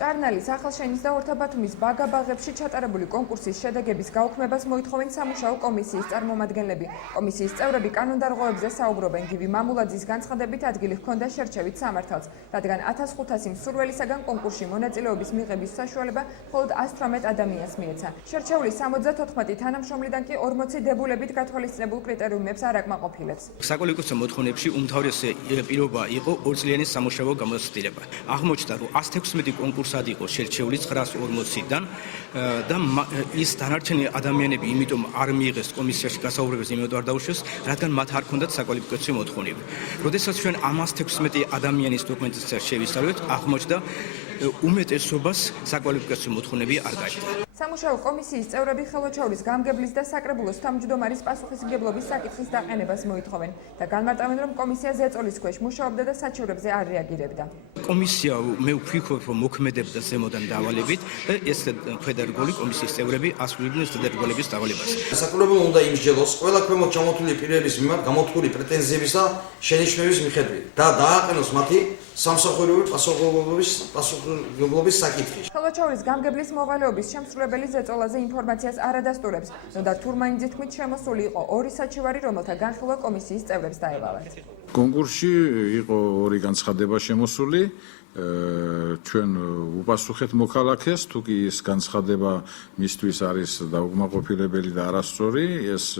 ჭარნალის, ახალშენის და ორთაბათუმის ბაგა-ბაღებში ჩატარებული კონკურსის შედეგების გაუქმებას მოითხოვენ სამუშაო კომისიის წარმომადგენლები. კომისიის წევრები კანონდარღვევებზე საუბრობენ. გივი მამულაძის განცხადებით ადგილი ჰქონდა შერჩევით სამართალს, რადგან 1500 მსურველისაგან კონკურსში მონაწილეობის მიღების საშუალება მხოლოდ 118 ადამიანს მიეცა. შერჩეული 74 თანამშრომლიდან კი 40 დებულებით გათვალისწინებულ კრიტერიუმებს არ აკმაყოფილებს. საკოლექციო მოთხოვნებში უმთავრესი პირობა იყო ორწლიანი სამუშაო გამოცდილება. აღმოჩნდა, რომ 116 კონკურსად იყო შერჩეული 940-დან და ის დანარჩენი ადამიანები იმიტომ არ მიიღეს კომისიაში გასაუბრებას, იმიტომ არ დაუშვეს, რადგან მათ არ ჰქონდათ საკვალიფიკაციო მოთხოვნები. როდესაც ჩვენ ამ 116 ადამიანის დოკუმენტაციას შევისწავლეთ, აღმოჩნდა უმეტესობას საკვალიფიკაციო მოთხოვნები არ გააჩნდა. სამუშაო კომისიის წევრები ხელვაჩაურის გამგებლის და საკრებულოს თავმჯდომარის პასუხისმგებლობის საკითხის დაყენებას მოითხოვენ და განმარტავენ, რომ კომისია ზეწოლის ქვეშ მუშაობდა და საჩივრებზე არ რეაგირებდა. კომისია მე ვფიქრობ, რომ მოქმედებდა ზემოდან დავალებით და ეს ქვედარგული კომისიის წევრები ასრულებდნენ ეს დადარგვალების დავალებას. საკრებულო უნდა იმსჯელოს ყველა ქვემოთ ჩამოთვლილი პირების მიმართ გამოთქმული პრეტენზიების და შენიშვნების მიხედვით და დააყენოს მათი სამსახურეობრივი პასუხისმგებლობის საკითხი. ხელვაჩაურის გამგებლის მოვალეობის შემსრულებელი ზეწოლაზე ინფორმაციას არ ადასტურებს. ნოდარ თურმაინძის თქმით, შემოსული იყო 2 საჩივარი, რომელთა განხილვა კომისიის წევრებს დაევალათ. კონკურსში იყო 2 განცხადება შემოსული. ჩვენ უპასუხეთ მოქალაქეს, თუ კი ეს განცხადება მისთვის არის დაუკმაყოფილებელი და არასწორი, ეს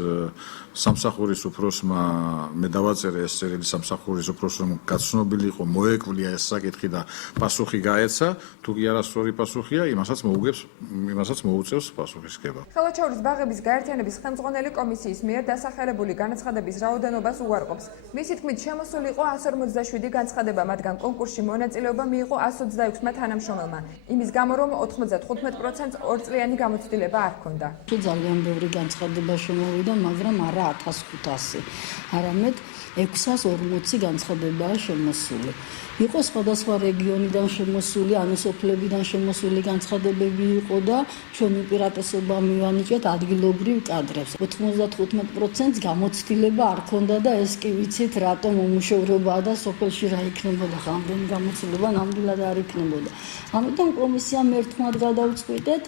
სამსახურის უფროსმა მე დავაწერე ეს წერილი სამსახურის უფროსმა გაცნობილი იყო, მოეკვლია ეს საკითხი და პასუხი გაეცა, თუ კი არასწორი პასუხია, იმასაც მოუწევს პასუხისგება. ხელვაჩაურის ბაღების გაერთიანების ხელმძღვანელი კომისიის მიერ დასახელებული განაცხადების რაოდენობას უარყოფს. მისი თქმით, შემოსული იყო 157 განცხადება, მათგან კონკურსში მონაწილეობა მიიღო 126 თანამშრომელმა. იმის გამო, რომ 95%-ს ორწლიანი გამოცდილება არ ჰქონდა. ძალიან ბევრი განცხადება შემოვიდა, მაგრამ არა 1500, არამედ 640 განცხადებაა შემოსული. იყო სხვადასხვა რეგიონიდან შემოსული, ანუ სოფლებიდან შემოსული განცხადებები იყო და ჩვენ უპირატესობა მივანიჭეთ ადგილობრივ კადრებს. 95%-ს გამოცდილება არ ჰქონდა და ეს კი ვიცით, რატომ უმუშევრობაა და სოფელში რა იქნებოდა, რამდენი გამოცდილება ნამდვილად არ იქნებოდა. ამიტომ კომისიამ ერთმანეთ გადავწყვიტეთ,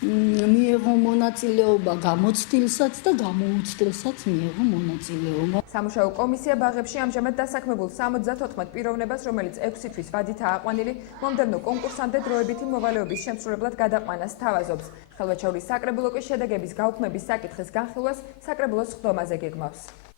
მიიღო მონაწილეობა გამოცდილსაც და გამოუცდილსაც მიიღო მონაწილეობა. სამუშაო კომისია ბაღებში ამჟამად დასაქმებულ 74 პიროვნებას, რომელიც 6 თვის ვადითაა აყვანილი, მომდევნო კონკურსამდე დროებითი მოვალეობის შემსრულებლად გადაყვანას თავაზობს. ხელვაჩაურის საკრებულო კი შედეგების გაუქმების საკითხის განხილვას საკრებულოს სხდომაზე გეგმავს.